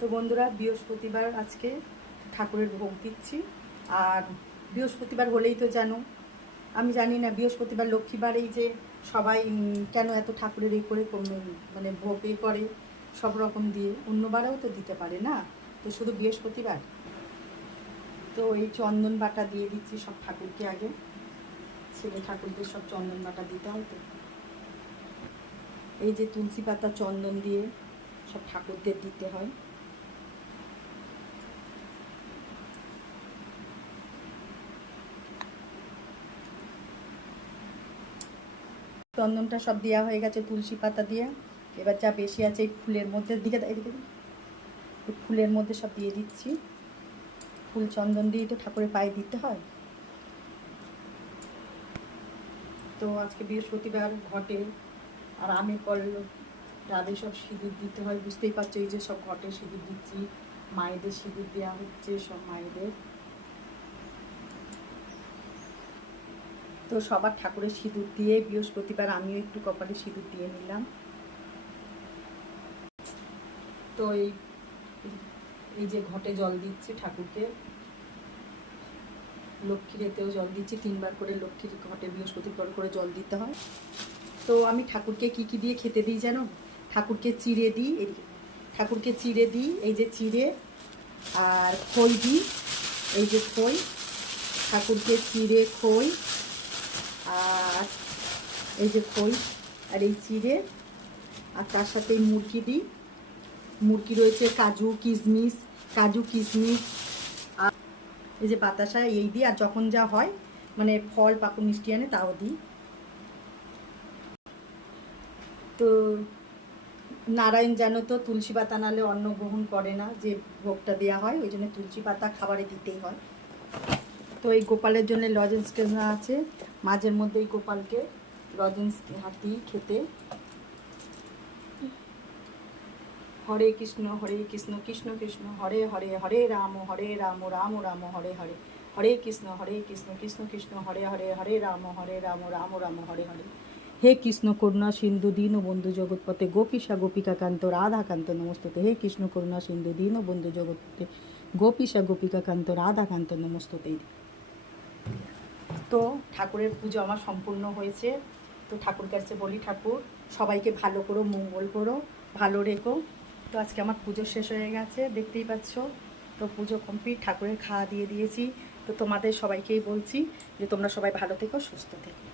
তো বন্ধুরা, বৃহস্পতিবার আজকে ঠাকুরের ভোগ দিচ্ছি। আর বৃহস্পতিবার হলেই তো জানো, আমি জানি না বৃহস্পতিবার লক্ষ্মীবার এই যে সবাই কেন এত ঠাকুরের এই করে মানে ভোগ এ করে সব রকম দিয়ে, অন্যবারেও তো দিতে পারে না, তো শুধু বৃহস্পতিবার। তো এই চন্দন বাটা দিয়ে দিচ্ছি সব ঠাকুরকে, আগে ছেলে ঠাকুরদের সব চন্দন বাটা দিতে হয়। তো এই যে তুলসী পাতা চন্দন দিয়ে সব ঠাকুরদের দিতে হয়। চন্দনটা সব দেওয়া হয়ে গেছে তুলসী পাতা দিয়ে। এবার যা বেশি আছে এই ফুলের মধ্যে দিকে এদিকে এই ফুলের মধ্যে সব দিয়ে দিচ্ছি। ফুল চন্দন দিয়ে তো ঠাকুরের পায়ে দিতে হয়। তো আজকে বৃহস্পতিবার ঘটে আর আমি রাধে সব সিঁদুর দিতে হয়, বুঝতেই পারছো। এই যে সব ঘটে সিঁদুর দিচ্ছি, মায়েদের সিঁদুর দেওয়া হচ্ছে সব মায়েদের। তো সবার ঠাকুরের সিঁদুর দিয়ে বৃহস্পতিবার আমিও একটু কপালে সিঁদুর দিয়ে নিলাম। তো এই যে ঘটে জল দিচ্ছি ঠাকুরকে, লক্ষ্মীর এতেও জল দিচ্ছি, 3বার করে লক্ষ্মীর ঘটে বৃহস্পতিবার করে জল দিতে হয়। তো আমি ঠাকুরকে কি কি দিয়ে খেতে দিই জানো? ঠাকুরকে চিড়ে দিই, ঠাকুরকে চিড়ে দিই, এই যে চিড়ে, আর খই দিই, এই যে খই, ঠাকুরকে চিড়ে খই, আর এই যে খই আর এই চিড়ে, আর তার সাথে মুরগি দিই। মুরগি রয়েছে, কাজু কিশমিশ আর এই যে বাতাসা, এই দিই। আর যখন যা হয় মানে ফল পাকু মিষ্টি আনে তাও দিই। তো নারায়ণ জানো তো তুলসী পাতা নালে অন্ন গ্রহণ করে না, যে ভোগটা দেওয়া হয়, ওই জন্য তুলসী পাতা খাবারে দিতেই হয়। তো এই গোপালের জন্য লজেন্স কেনা আছে, মাঝের মধ্যে এই গোপালকে লজেন্স হাতি খেতে। হরে কৃষ্ণ কৃষ্ণ কৃষ্ণ হরে হরে, হরে রাম রাম রাম হরে হরে, হরে কৃষ্ণ কৃষ্ণ কৃষ্ণ হরে হরে, হরে রাম রাম রাম হরে হরে। হে কৃষ্ণ করুণা সিন্ধু দীন বন্ধু জগৎপতে গোপীশা গোপিকাকান্ত রাধাকান্ত নমস্তুতে। হে কৃষ্ণ করুণা সিন্ধু দীন বন্ধু জগৎপতে গোপীশা গোপিকাকান্ত রাধাকান্ত নমস্তুতে। তো ঠাকুরের পুজো আমার সম্পূর্ণ হয়েছে। তো ঠাকুর কাছে বলি, ঠাকুর সবাইকে ভালো করো, মঙ্গল করো, ভালো রেখো। তো আজকে আমার পুজো শেষ হয়ে গেছে, দেখতেই পাচ্ছ। তো পুজো কমপ্লিট, ঠাকুরের খাওয়া দিয়ে দিয়েছি। তো তোমাদের সবাইকেই বলছি যে তোমরা সবাই ভালো থেকো, সুস্থ থেকো।